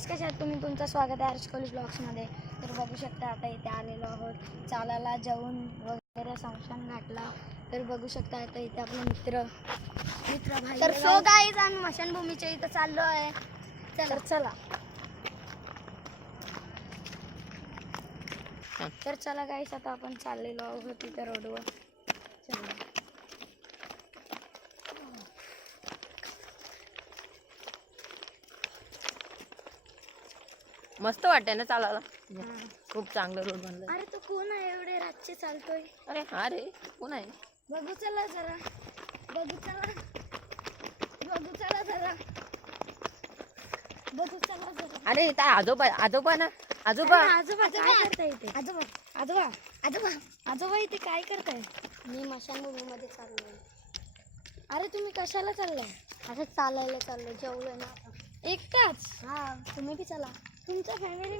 Guys, कशा आहात तुम्ही? तुमचं स्वागत आहे हर्ष कॉलेज ब्लॉग्समध्ये. तर बघू शकता आता इथे आलेलो आहोत चालायला जाऊन वगैरे संशन घातला. तर बघू शकता आता इथे आपले मित्र भाई. तर सो गाइस, आम्ही मशानभूमीच्या इथं चाललो आहे. तर चला तर चला गाइस, आता आपण चाललेलो आहोत इथे रोडवर. चला मस्त वाटते ना चालायला. खूप चांगलं रोड बनलं. अरे तो कोण आहे एवढे रातचे चालतोय? अरे हा रे, कोण आहे? बघू चला जरा, बघू चला जरा. अरे इथं आजोबा ना आजोबा. आजोबा काय करताय इथे? आजोबा इथे काय करताय? मी मशानभूमीमध्ये चाललोय. अरे तुम्ही कशाला चाललाय? असं चालायला चाललोय. जेवलोय ना एकटाच? हा, तुम्ही बी चला. तुमच्या फॅमिली